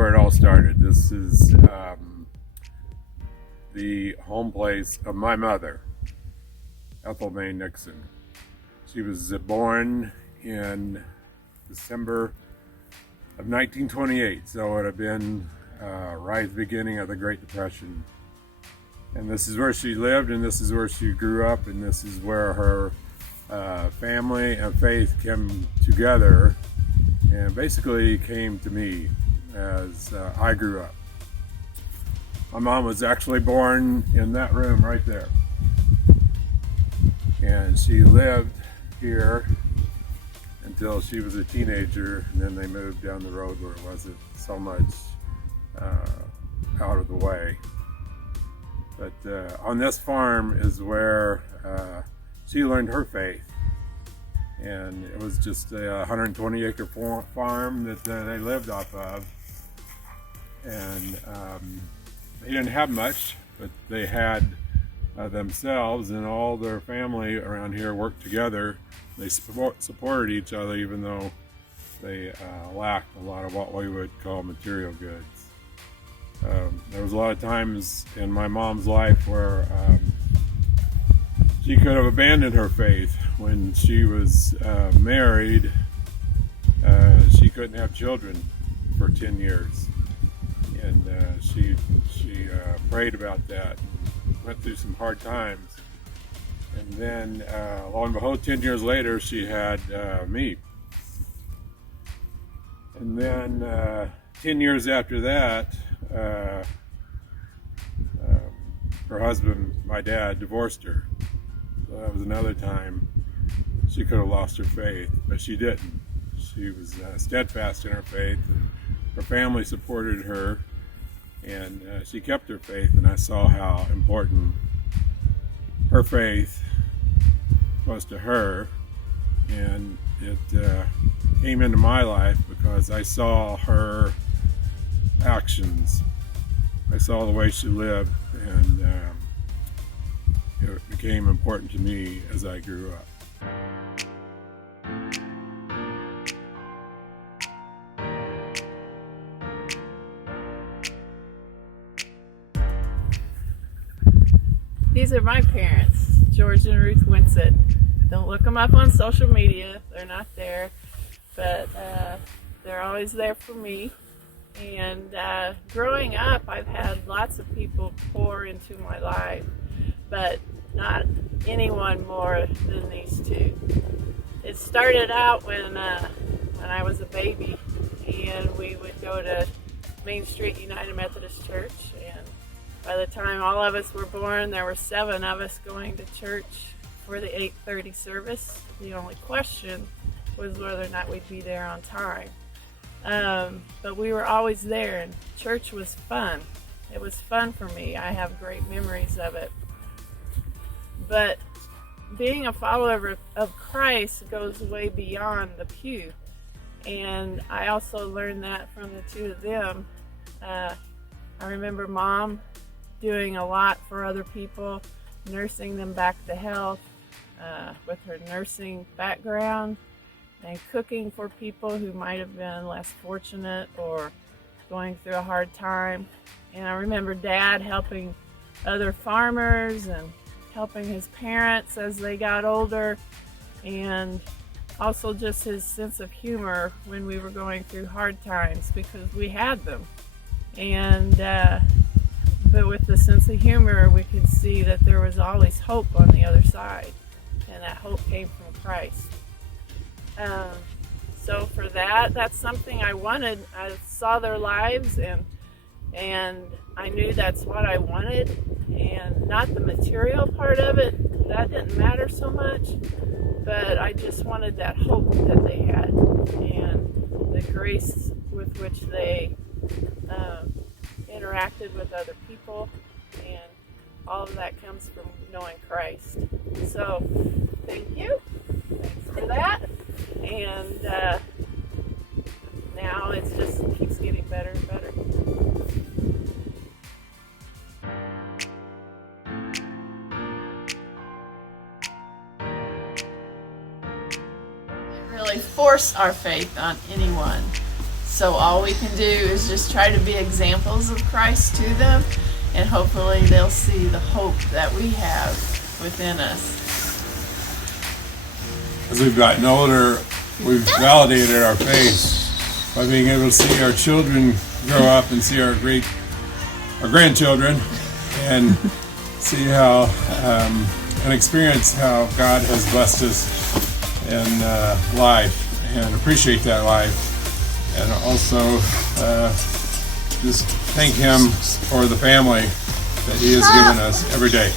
where it all started. This is the home place of my mother, Ethel Mae Nixon. She was born in December of 1928, so it would have been right at the beginning of the Great Depression. And this is where she lived, and this is where she grew up, and this is where her family and faith came together and basically came to me as I grew up. My mom was actually born in that room right there, and she lived here until she was a teenager, and then they moved down the road where it wasn't so much out of the way. But on this farm is where she learned her faith, and it was just a 120-acre farm that they lived off of, and they didn't have much, but they had themselves, and all their family around here worked together. They supported each other, even though they lacked a lot of what we would call material goods. There was a lot of times in my mom's life where she could have abandoned her faith. When she was married, she couldn't have children for 10 years. And she prayed about that, went through some hard times. And then, lo and behold, 10 years later, she had me. And then 10 years after that, her husband, my dad, divorced her. So that was another time she could have lost her faith, but she didn't. She was steadfast in her faith, and her family supported her, and she kept her faith, and I saw how important her faith was to her, and it came into my life because I saw her actions. I saw the way she lived, and it became important to me as I grew up. These are my parents, George and Ruth Winsett. Don't look them up on social media, they're not there, but they're always there for me. And growing up, I've had lots of people pour into my life, but not anyone more than these two. It started out when I was a baby, and we would go to Main Street United Methodist Church, and by the time all of us were born, there were 7 of us going to church for the 8:30 service. The only question was whether or not we'd be there on time. But we were always there, and church was fun. It was fun for me. I have great memories of it. But being a follower of Christ goes way beyond the pew. And I also learned that from the two of them. I remember Mom doing a lot for other people, nursing them back to health with her nursing background, and cooking for people who might have been less fortunate or going through a hard time. And I remember Dad helping other farmers and helping his parents as they got older, and also just his sense of humor when we were going through hard times, because we had them. And but with the sense of humor, we could see that there was always hope on the other side, and that hope came from Christ. So for that's something I wanted. I saw their lives, and I knew that's what I wanted, and not the material part of it. That didn't matter so much, but I just wanted that hope that they had, and the grace with which they interacted with other people, and all of that comes from knowing Christ. So thank you. Thanks for that. And now it just keeps getting better and better. It really forced our faith on anyone. So all we can do is just try to be examples of Christ to them, and hopefully they'll see the hope that we have within us. As we've gotten older, we've validated our faith by being able to see our children grow up and see our grandchildren, and see how and experience how God has blessed us in life, and appreciate that life, and also just thank Him for the family that He has given us every day.